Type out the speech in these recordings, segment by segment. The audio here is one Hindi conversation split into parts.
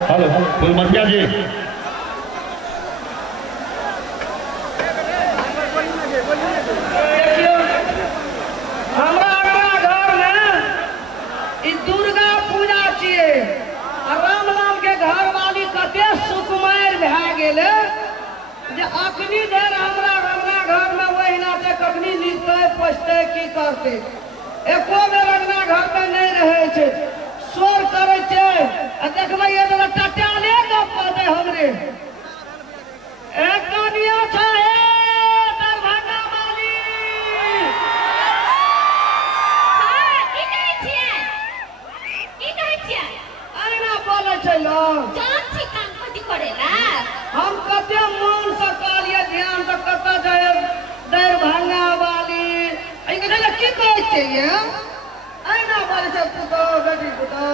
हेलो फुलमतिया जी। हमरा घर में दुर्गा पूजा छिए। रामलाल के घर वाली कते सुकुमार भए गेले जे अखनी देर हमरा घर में वहीना से कखनी निकते पछते की करते एको बेर अंगना घर में नहीं रहे छे, शोर करे छे। देखबै ये तो टटाले गप दे हमरे एक कनिया छे दरभंगा वाली। हां की कहै छियै आइना बोले छै लोग जान छी काम कथि करेला। हम कते मन से कहलिए ध्यान से कत जाए दरभंगा वाली आई के की कहै छै ये आइना बोले छै पुतो बेटी पुतो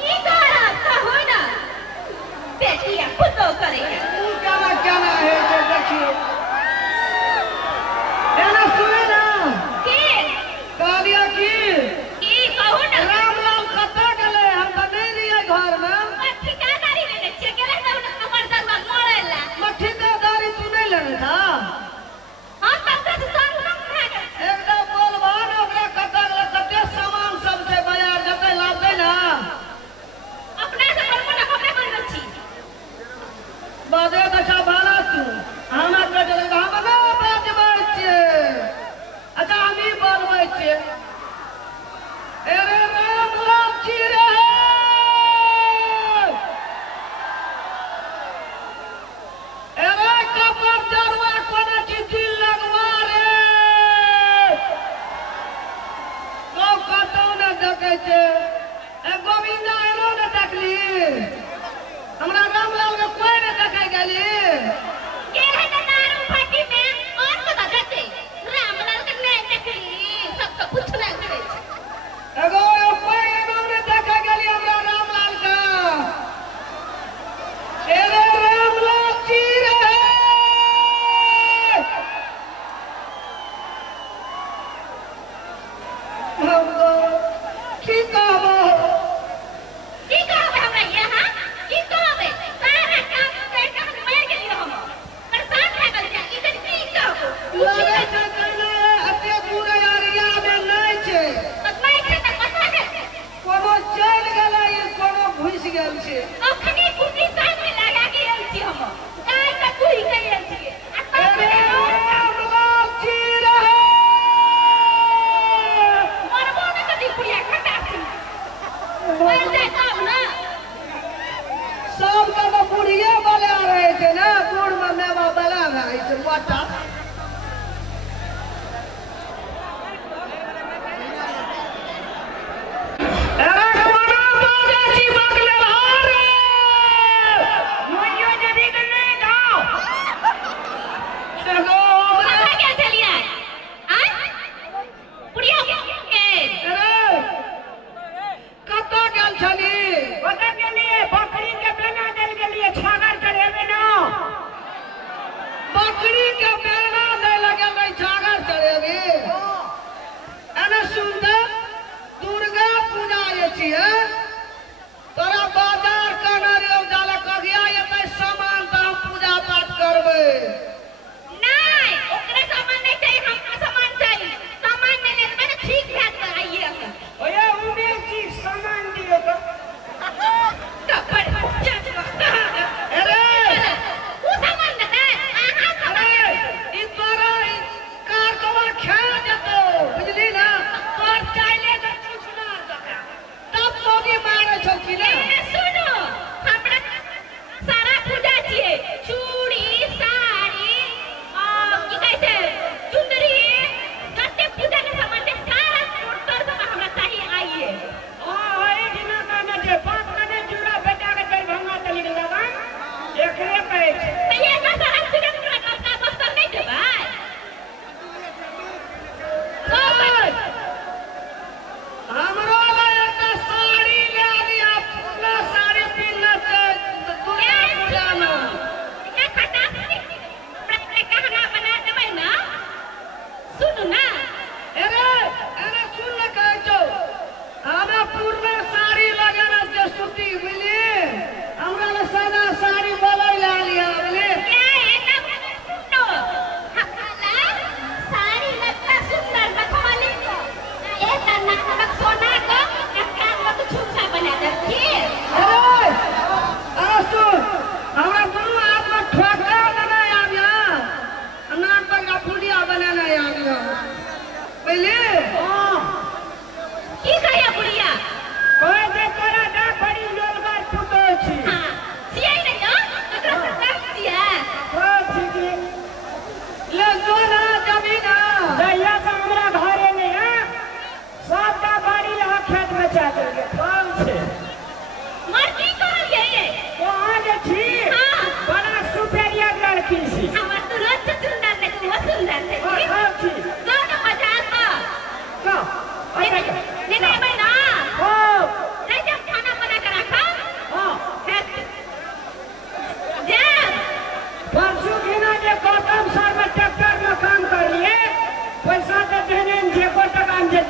की करब कहू ना बेटिया पुतो करे तू क्या है तो देखिए एना सुने ना की कहलिए की कहू ना रामलाल कत गेले हम त नहीं रहिए घर में। ठिकादारी लेने छियै गेले त हमर दरबार मरेला ठेकेदारी तू नहीं लेने था हम तब से संग भए गेल एकदम बोलबा ना ओकरा कत गेले कते सामान सब से बाजार जते लाबे ना अपने से बड़का कपड़े बनल छी बादे अच्छा भाला तू हमरा के जले हम ना बाजबै छियै। अच्छा हम ही बोलबै छियै अरे रामलाल जी रे अरे कपर जरवा कोना चीज दिल लगवा रे कौ कतौ न देखे छै ए गोविंदा एनो न देखली हमरा रामलाल के कोई न देखे गेली। के है त दारू फाटी में और को देखते रामलाल के नहीं देखली सबको पूछला करे छै एगो कोई एनो न देखे गेली हमरा रामलाल का अरे रामलाल जी रे हमको की कहबो की कहबे हमरा यहाँ की कहबे सारा काम कर के हम मर गेली हम परेशान भए गेल छै इधर की कहबो लगे छै कने अते दूर यारिया में नहीं छै बदमाई छै त कथा के कोनो चल गेलै कोनो घुस गेल छै। अखनी कुटी साथ में लगा के आइल छी हम काई त कुई के आइल छी आ अरे तब रामलाल जी रे मरबो न कदी पुरिया खटा छी मर जाए तब ना सब के बुढ़िए बला रहे छै ना बूढ़ में मेवा बला रहे छै मोटा अरे कोना बाजे छी बगले हारे मुइयो जदी के नहीं जाओ एगो कथा के चलिए आ पुरिया के अरे कत गेल छली ओतऽ गेलियै बकरी के बेना देल गेलियै छागर चढ़ेबै ना बकरी के बेना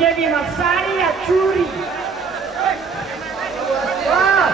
देवी में साड़ी या चूड़ी। वाह